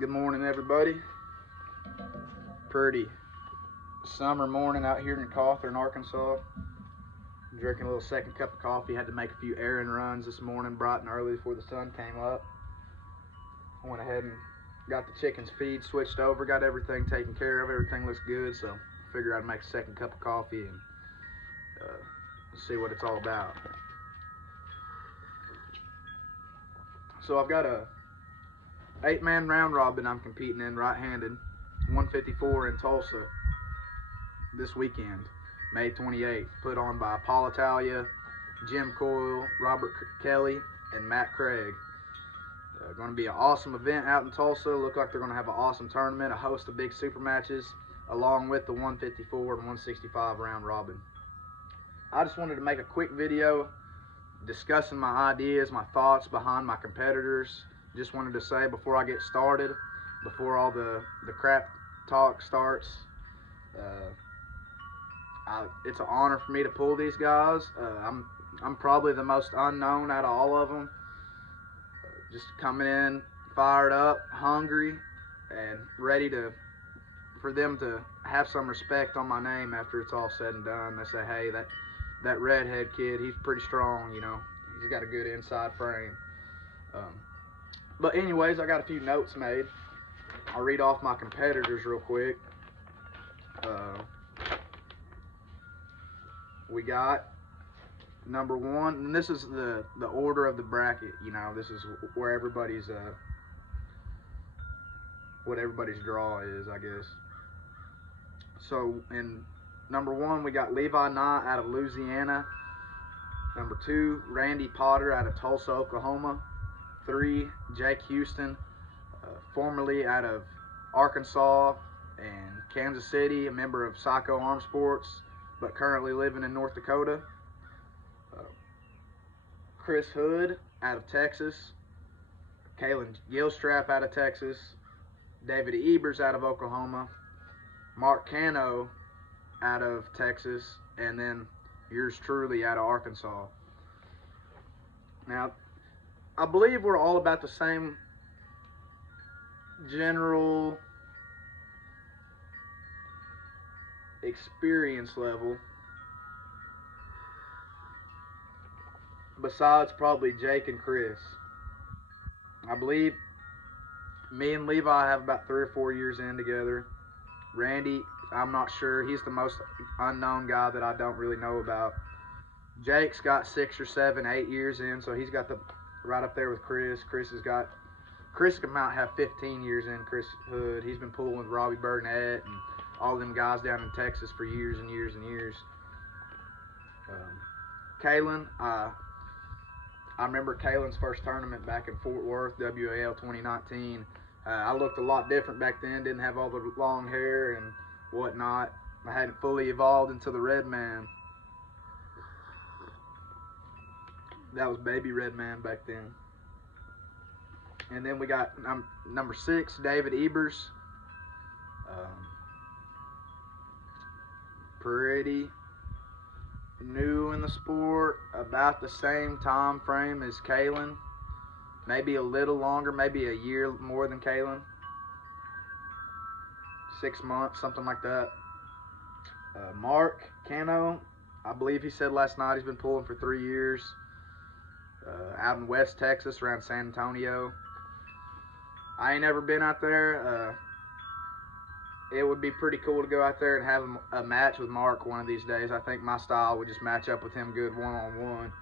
Good morning, everybody. Pretty summer morning out here in Cawthorne, Arkansas. Drinking a little second cup of coffee. Had to make a few errand runs this morning, bright and early before the sun came up. I went ahead and got the chicken's feed switched over, got everything taken care of. Everything looks good, so I figured I'd make a second cup of coffee and see what it's all about. So I've got a 8-man round robin I'm competing in right-handed, 154 in Tulsa this weekend, May 28th, put on by Paul Italia, Jim Coyle, Robert Kelly, and Matt Craig. Going to be an awesome event out in Tulsa. Look like they're going to have an awesome tournament, a host of big super matches, along with the 154 and 165 round robin. I just wanted to make a quick video discussing my ideas, my thoughts behind my competitors. Just wanted to say before I get started, before all the crap talk starts, it's an honor for me to pull these guys. I'm probably the most unknown out of all of them. Just coming in fired up, hungry, and ready for them to have some respect on my name after it's all said and done. They say, hey, that redhead kid, he's pretty strong, you know. He's got a good inside frame. But anyways, I got a few notes made. I'll read off my competitors real quick. We got number one, and this is the order of the bracket. You know, this is where everybody's what everybody's draw is, I guess. So in number one, we got Levi Knight out of Louisiana. Number two, Randy Potter out of Tulsa, Oklahoma. 3, Jake Houston, formerly out of Arkansas and Kansas City, a member of Psycho Arm Sports, but currently living in North Dakota. Chris Hood out of Texas. Kalen Gilstrap out of Texas. David Ebers out of Oklahoma. Mark Cano out of Texas. And then yours truly out of Arkansas. Now, I believe we're all about the same general experience level, besides probably Jake and Chris. I believe me and Levi have about 3 or 4 years in together. Randy, I'm not sure. He's the most unknown guy that I don't really know about. Jake's got 6 or 7, 8 years in, so he's got the right up there with Chris. Chris might have 15 years in. Chris Hood, he's been pulling with Robbie Burnett and all them guys down in Texas for years and years and years. Kalen, I remember Kalen's first tournament back in Fort Worth, WAL 2019. I looked a lot different back then, didn't have all the long hair and whatnot. I hadn't fully evolved into the Red Man. That was baby Red Man back then. And then we got number 6, David Ebers. Pretty new in the sport, about the same time frame as Kalen. Maybe a little longer, maybe a year more than Kalen. 6 months, something like that. Mark Cano, I believe he said last night he's been pulling for 3 years. Out in West Texas, around San Antonio. I ain't never been out there. It would be pretty cool to go out there and have a match with Mark one of these days. I think my style would just match up with him good one-on-one.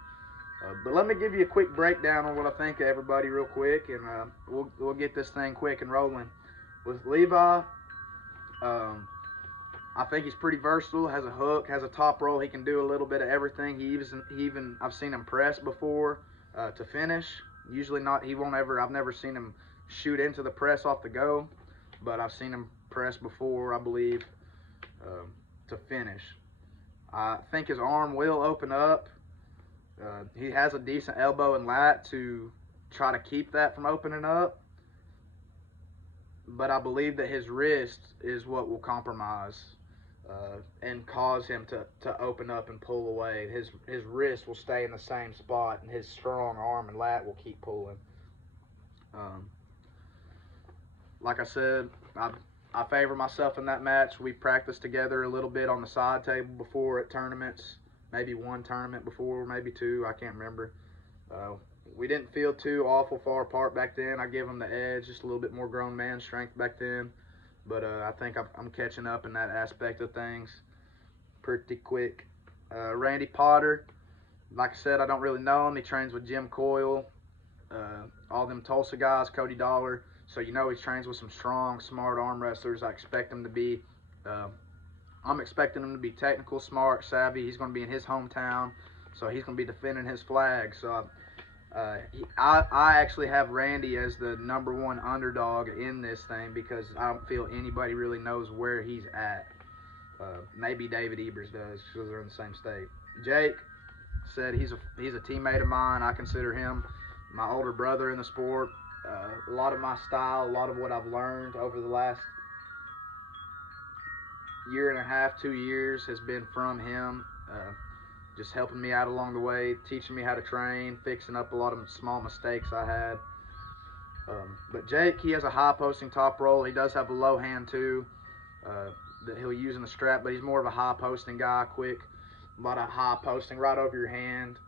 But let me give you a quick breakdown on what I think of everybody real quick, and we'll get this thing quick and rolling. With Levi, I think he's pretty versatile, has a hook, has a top roll. He can do a little bit of everything. He even I've seen him press before to finish. Usually not, I've never seen him shoot into the press off the go, but I've seen him press before, I believe, to finish. I think his arm will open up. He has a decent elbow and lat to try to keep that from opening up, but I believe that his wrist is what will compromise and cause him to open up and pull away. His wrist will stay in the same spot, and his strong arm and lat will keep pulling. like I said, I favor myself in that match. We practiced together a little bit on the side table before at tournaments. Maybe one tournament before, maybe two. I can't remember. We didn't feel too awful far apart back then. I give him the edge, just a little bit more grown man strength back then. But I think I'm catching up in that aspect of things pretty quick. Randy Potter, like I said, I don't really know him. He trains with Jim Coyle, all them Tulsa guys, Cody Dollar. So you know he trains with some strong, smart arm wrestlers. I expect him to be, I'm expecting him to be technical, smart, savvy. He's going to be in his hometown, so he's going to be defending his flag. So I actually have Randy as the #1 underdog in this thing because I don't feel anybody really knows where he's at. Maybe David Ebers does because they're in the same state. Jake said he's a teammate of mine. I consider him my older brother in the sport. A lot of my style, a lot of what I've learned over the last year and a half, 2 years has been from him. Just helping me out along the way, teaching me how to train, fixing up a lot of small mistakes I had. But Jake, he has a high posting top roll. He does have a low hand too that he'll use in the strap, but he's more of a high posting guy, quick. A lot of high posting right over your hand.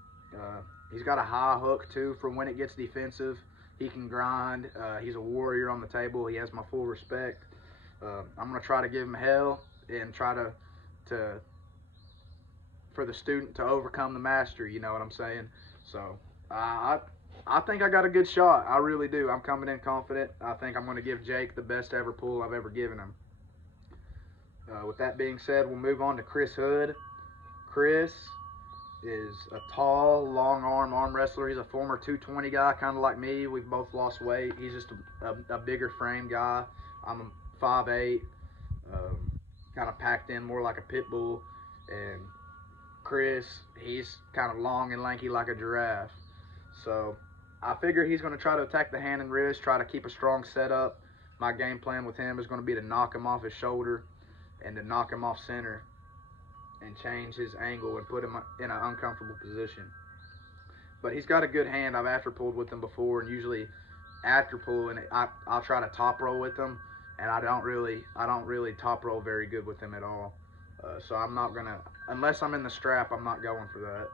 He's got a high hook too for when it gets defensive. He can grind. He's a warrior on the table. He has my full respect. I'm going to try to give him hell and try to for the student to overcome the master, you know what I'm saying? So I think I got a good shot. I really do. I'm coming in confident. I think I'm going to give Jake the best ever pull I've ever given him. With that being said, we'll move on to Chris Hood. Chris is a tall, long arm wrestler. He's a former 220 guy, kind of like me. We've both lost weight. He's just a bigger frame guy. I'm 5'8", kind of packed in more like a pit bull. And Chris, he's kind of long and lanky like a giraffe. So I figure he's going to try to attack the hand and wrist, try to keep a strong setup. My game plan with him is going to be to knock him off his shoulder and to knock him off center and change his angle and put him in an uncomfortable position. But he's got a good hand. I've after pulled with him before, and usually after pulling, I'll try to top roll with him, and I don't really top roll very good with him at all. So I'm not gonna, unless I'm in the strap, I'm not going for that.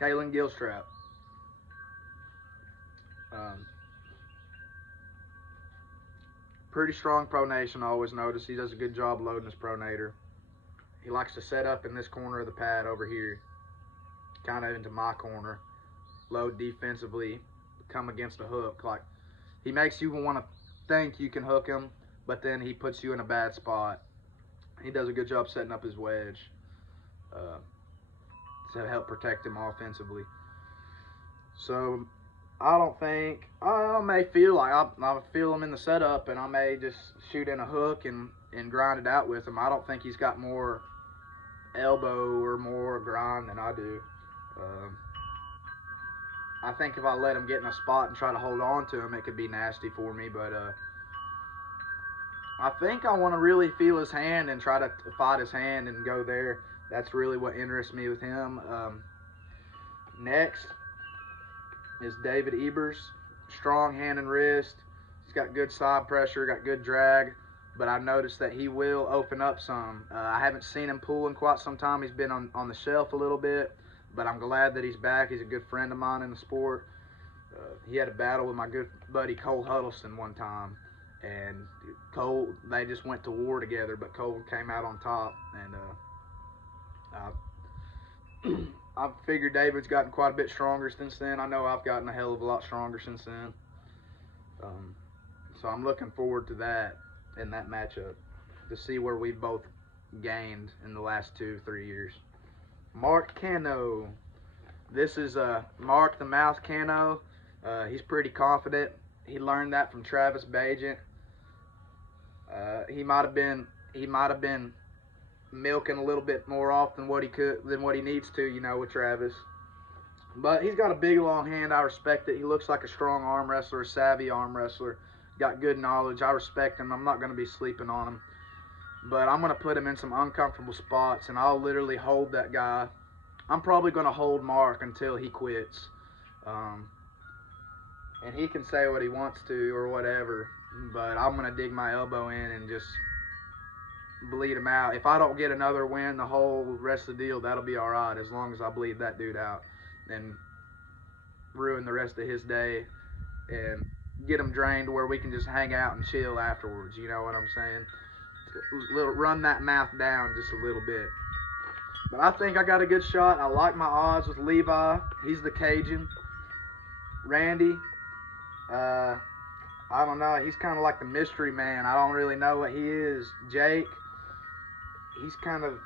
Kalen Gilstrap. Pretty strong pronation, I always notice. He does a good job loading his pronator. He likes to set up in this corner of the pad over here, kind of into my corner, load defensively, come against a hook. Like, he makes you want to think you can hook him, but then he puts you in a bad spot. He does a good job setting up his wedge to help protect him offensively. So I may feel like I feel him in the setup, and I may just shoot in a hook and grind it out with him. I don't think he's got more elbow or more grind than I do. I think if I let him get in a spot and try to hold on to him, it could be nasty for me. But I think I want to really feel his hand and try to fight his hand and go there. That's really what interests me with him. Next is David Ebers. Strong hand and wrist. He's got good side pressure, got good drag, but I noticed that he will open up some. I haven't seen him pull in quite some time. He's been on the shelf a little bit, but I'm glad that he's back. He's a good friend of mine in the sport. He had a battle with my good buddy Cole Huddleston one time, and they just went to war together, but Cole came out on top, and I figured David's gotten quite a bit stronger since then. I know I've gotten a hell of a lot stronger since then. So I'm looking forward to that in that matchup to see where we've both gained in the last 2-3 years. Mark Cano. This is Mark the Mouth Cano. He's pretty confident. He learned that from Travis Bajent. He might have been milking a little bit more off than what he needs to, you know, with Travis. But he's got a big long hand. I respect it. He looks like a strong arm wrestler, a savvy arm wrestler. Got good knowledge. I respect him. I'm not going to be sleeping on him. But I'm going to put him in some uncomfortable spots, and I'll literally hold that guy. I'm probably going to hold Mark until he quits. and he can say what he wants to or whatever, but I'm going to dig my elbow in and just bleed him out. If I don't get another win the whole rest of the deal, that'll be all right, as long as I bleed that dude out and ruin the rest of his day and get him drained where we can just hang out and chill afterwards. You know what I'm saying? Run that mouth down just a little bit. But I think I got a good shot. I like my odds with Levi. He's the Cajun. Randy, I don't know. He's kind of like the mystery man. I don't really know what he is. Jake, he's kind of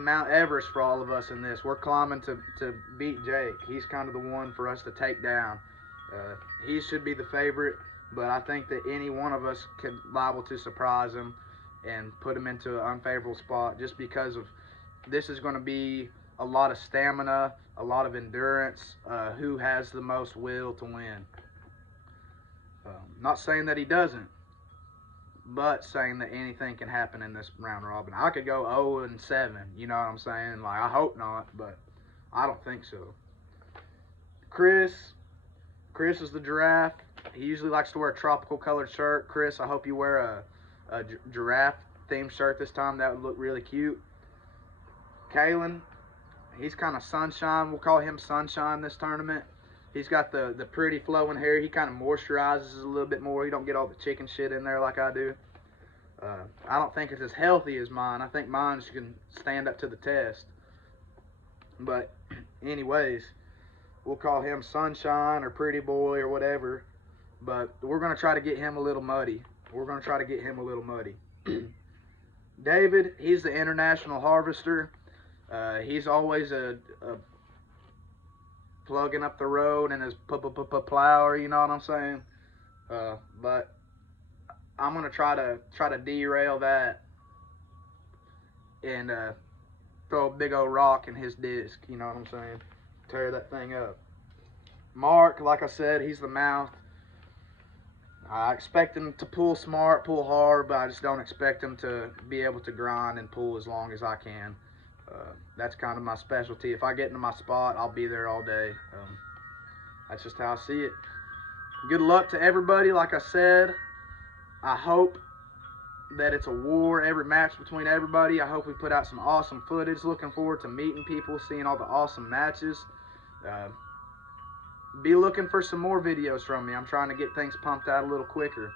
Mount Everest for all of us in this. We're climbing to beat Jake. He's kind of the one for us to take down. He should be the favorite, but I think that any one of us could liable to surprise him and put him into an unfavorable spot, just because of this is going to be a lot of stamina, a lot of endurance, who has the most will to win. Not saying that he doesn't, but saying that anything can happen in this round robin. I could go 0-7, you know what I'm saying? Like, I hope not, but I don't think so. Chris is the giraffe. He usually likes to wear a tropical colored shirt. Chris, I hope you wear a giraffe themed shirt this time. That would look really cute. Kalen, he's kind of sunshine. We'll call him Sunshine this tournament. He's got the pretty flowing hair. He kind of moisturizes a little bit more. He don't get all the chicken shit in there like I do. I don't think it's as healthy as mine. I think mine can stand up to the test. But anyways, we'll call him Sunshine or Pretty Boy or whatever. But we're going to try to get him a little muddy. David, he's the international harvester. He's always a plugging up the road in his plower, you know what I'm saying? But I'm gonna try to derail that and throw a big old rock in his disc, you know what I'm saying? Tear that thing up. Mark, like I said, he's the mouth. I expect him to pull smart, pull hard, but I just don't expect him to be able to grind and pull as long as I can. That's kind of my specialty. If I get into my spot, I'll be there all day. That's just how I see it. Good luck to everybody. Like I said, I hope that it's a war every match between everybody. I hope we put out some awesome footage. Looking forward to meeting people, seeing all the awesome matches. Be looking for some more videos from me. I'm trying to get things pumped out a little quicker.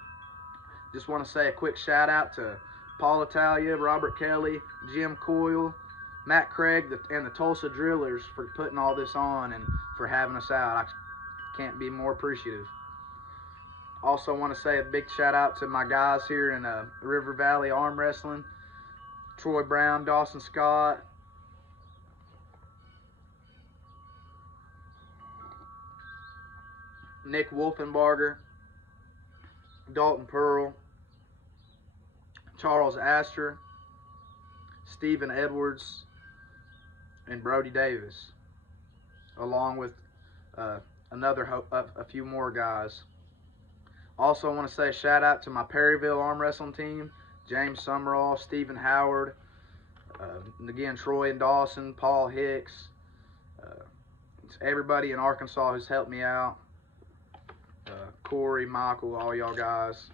Just want to say a quick shout out to Paul Italia, Robert Kelly, Jim Coyle, Matt Craig, and the Tulsa Drillers for putting all this on and for having us out. I can't be more appreciative. Also want to say a big shout out to my guys here in River Valley Armwrestling, Troy Brown, Dawson Scott, Nick Wolfenbarger, Dalton Pearl, Charles Astor, Stephen Edwards, and Brody Davis, along with a few more guys. Also want to say a shout out to my Perryville arm wrestling team, James Summerall, Stephen Howard, again Troy and Dawson, Paul Hicks, everybody in Arkansas who's helped me out, Corey, Michael, all y'all guys.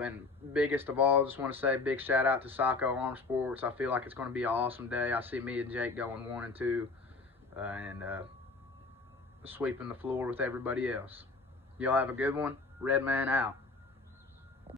And biggest of all, I just want to say a big shout out to Psycho Arm Sports. I feel like it's going to be an awesome day. I see me and Jake going 1-2 and sweeping the floor with everybody else. Y'all have a good one. Red Man out.